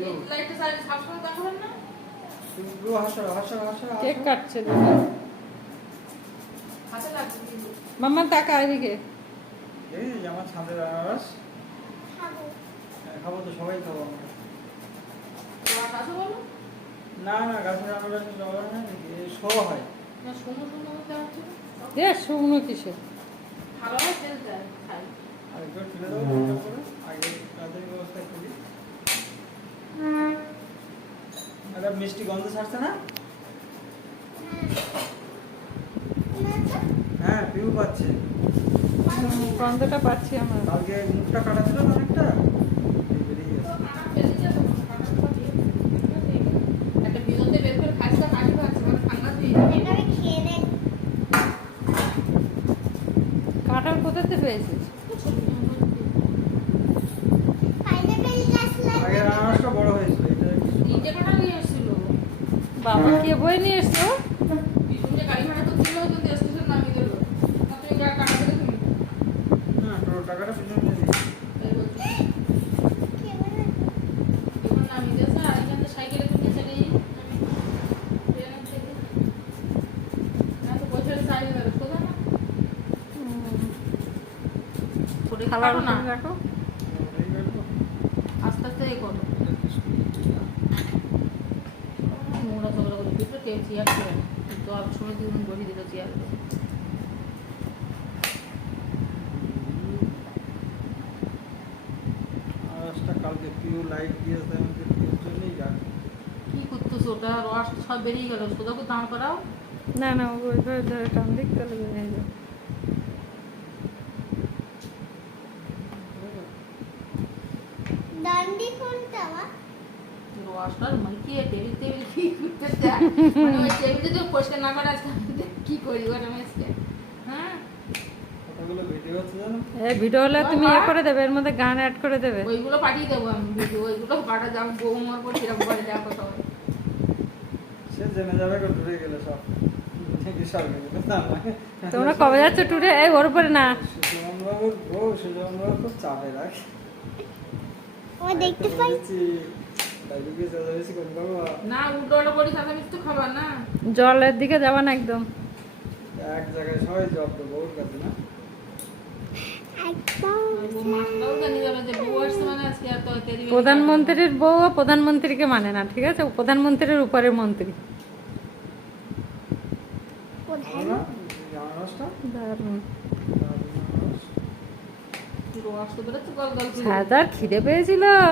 লাইটটা side subscribe দেখাবেন না? তুমি হাসো হাসো হাসো। কেক কাটছে হাতে লাগবে কিন্তু। মাম্মা টাকা এদিকে। এই যে আমার ছাদের আনারস খাবো। খাবো তো, সবাই খাবো আমরা। তোমার কাছে বলো না না, গাছের আনারস জল হয় নাকি? শো হয়। না, সমুদ্র মধ্যে আছে দে শুকনো কিসে ভালো হয় তেল দেয় খাই। আর একটু তুলে দেবো ঠান্ডা করে, আগে তাদের ব্যবস্থা করি। একটা মিষ্টি গন্ধ ছাড়ছে না? হ্যাঁ, পিউ পাচ্ছে। গন্ধটা পাচ্ছি আমরা। কালকে মুখটা কাটা ছিল না অনেকটা, এই বেরিয়ে গেছে। একটা বিজতে বের করে খাইছ না, কাটি পাচ্ছে মানে ঠান্ডা দিয়ে যাবে। এটা আমি খেয়ে নেই। কাঁঠাল কোথাতে পেয়েছিস? পাইনাপেল গাছ আগের লাগবে। আনারসটা বড় হয়েছিল, এটা নিজে কাটা নিয়ে এসেছিল। বাবা কে বই নিয়ে এসছো? বিজুন যে গাড়ি ভাড়া তো দিল, কিন্তু স্টেশন নামিয়ে দিল। না তুমি কাটা করে তুমি। না, তোর টাকাটা পিছনে নিয়ে দিই। তাই বলছি। খেয়ে নেই। যখন নামিয়ে দিয়েছে, আরেকজন তো সাইকেলে করে চলে যাই। ট্রেনে থেকে। না তো বছরে সাইকেল ধরে সোজা না। করে খাবার খাবো না। রাখো। এই গেলো। আস্তে আস্তে এ করো। নোংরা ঝগড়া করে দিতে চেয়ার ছিল। তো আর সময় দিয়ে বসিয়ে দিল চেয়ার। আনারসটা কালকে পিউ লাইট দিয়েছে, আমাকে পিউর জন্যই যাক। কি করতেছো ওটা? রস সব বেরিয়ে গেল। সোজাকে দাঁড় করাও। না না ওইভাবে ধরে টান দিক তাহলে বেরিয়ে যাবে। ডান্ডি কোনটা মা? রসটার মানে কি টেবিল টেবিল কি করতে দেয়? মানে ওই টেবিল যদি পরিষ্কার না করে আজকে আমি কি করি ওটা আজকে? হ্যাঁ, কতগুলো ভিডিও হচ্ছে জানো? এই ভিডিও হলে তুমি এ করে দেবে, এর মধ্যে গান অ্যাড করে দেবে। ওইগুলো পাঠিয়ে দেবো আমি ভিডিও। ওইগুলো পাঠা যাবো বৌমার পর সেরকম করে দেখো সবাই। সে জেনে যাবে গো, দূরে গেলে সব বিশাল গেলে তোমরা কবে যাচ্ছ ট্যুরে? এই ওর উপরে না। সুজন বাবুর বউ, সুজন বাবু খুব চাপে রাখে। ও দেখতে পাই। ডায়াবেটিস আছে কোন বাবু? না, উল্টো উল্টো করি সাথে মিষ্টি খাবার না। জলের দিকে যাবা না একদম। এক জায়গায় সবাই জব তো বউর কাছে না। একদম। মাছটাও জানি যাবে যে বউ আসছে মানে আজকে আর তো তেরি বেরি প্রধানমন্ত্রীর বউ প্রধানমন্ত্রীকে মানে না, ঠিক আছে? ও প্রধানমন্ত্রীর উপরের মন্ত্রী। ভালো না এই আনারসটা? দারুণ। আনারস। রস তো বেরোচ্ছে গল গল করে। সাদার খিদে পেয়েছিল।